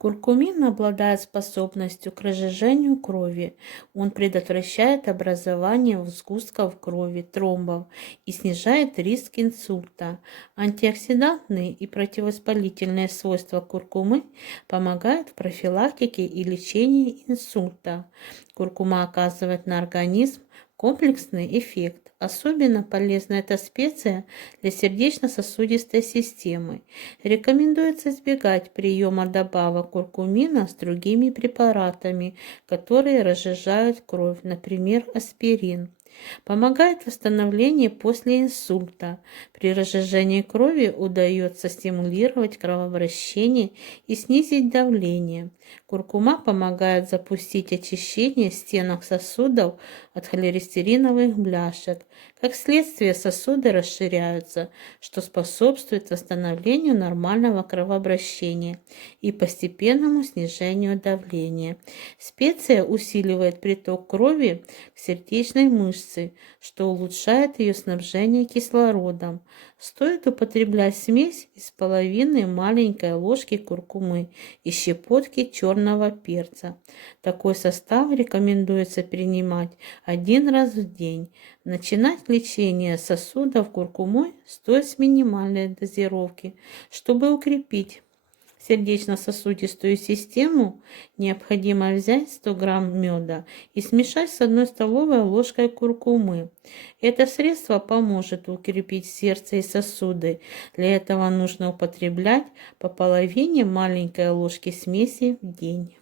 Куркумин обладает способностью к разжижению крови. Он предотвращает образование сгустков крови, тромбов и снижает риск инсульта. Антиоксидантные и противовоспалительные свойства куркумы помогают в профилактике и лечении инсульта. Куркума оказывает на организм комплексный эффект. Особенно полезна эта специя для сердечно-сосудистой системы. Рекомендуется избегать приема добавок куркумина с другими препаратами, которые разжижают кровь, например, аспирин. Помогает восстановлению после инсульта. При разжижении крови удается стимулировать кровообращение и снизить давление. Куркума помогает запустить очищение стенок сосудов от холестериновых бляшек. Как следствие, сосуды расширяются, что способствует восстановлению нормального кровообращения и постепенному снижению давления. Специя усиливает приток крови к сердечной мышце, что улучшает ее снабжение кислородом. Стоит употреблять смесь из половины маленькой ложки куркумы и щепотки черного перца. Такой состав рекомендуется принимать 1 раз в день. Начинать лечение сосудов куркумой стоит с минимальной дозировки. Чтобы укрепить сердечно-сосудистую систему, необходимо взять 100 грамм меда и смешать с 1 столовой ложкой куркумы. Это средство поможет укрепить сердце и сосуды. Для этого нужно употреблять по половине маленькой ложки смеси в день.